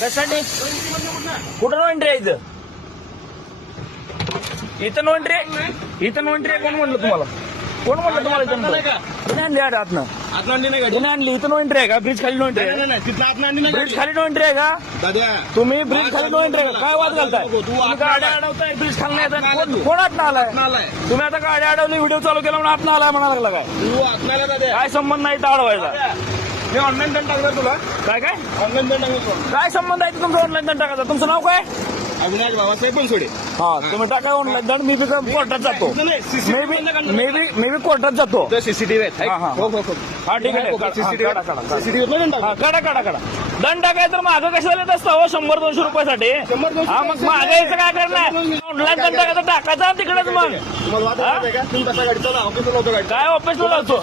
कशासाठी कुठं no entry आहे इथं नो एंट्री इथं नो एंट्री आहे कोण म्हणलं तुम्हाला कोण म्हणलं तुम्हाला इथं आणली आतनं आणली इथं नो एंट्री आहे का ब्रिज खाली नो एंट्री आहे ब्रिज खाली नो एंट्री आहे का तुम्ही ब्रिज खाली नो एंट्री आहे का काय वाद घालताय तुम्ही गाड्या अडवताय ब्रिज खाली नाही कोण आत आलाय तुम्ही आता गाड्या अडवली व्हिडिओ चालू केला म्हणून आत आलाय म्हणायला लागला काय संबंध नाही इथं अडवायचा मी ऑनलाईन दंड टाकणार तुला काय काय ऑनलाईन दंड टाकणार काय संबंध आहे तुमचा ऑनलाईन दंड टाकायचा तुमचं नाव काय अविनाश बाबासाहेब बनसोडे हा तुम्ही टाका ऑनलाईन दंड मी बी कोर्टात जातो मी बी कोर्टात जातो सीसीटीव्ही आहेत हा, हा. हो हो हो हा ठीक आहे सीसीटीव्ही सीसीटीव्ही काढा दंड टाकाय तर मागं कशाला येत असतं हो 100-200 रुपयासाठी 100-200 हा मग मागं यायचं काय करणार ऑनलाईन दंड टाकायचा टाकायचा तिकडेच मग तुम्हाला वाटत का तुम्ही कसा गाडी चालवा ऑफिसला होतो गाडी काय ऑफिसला लावतो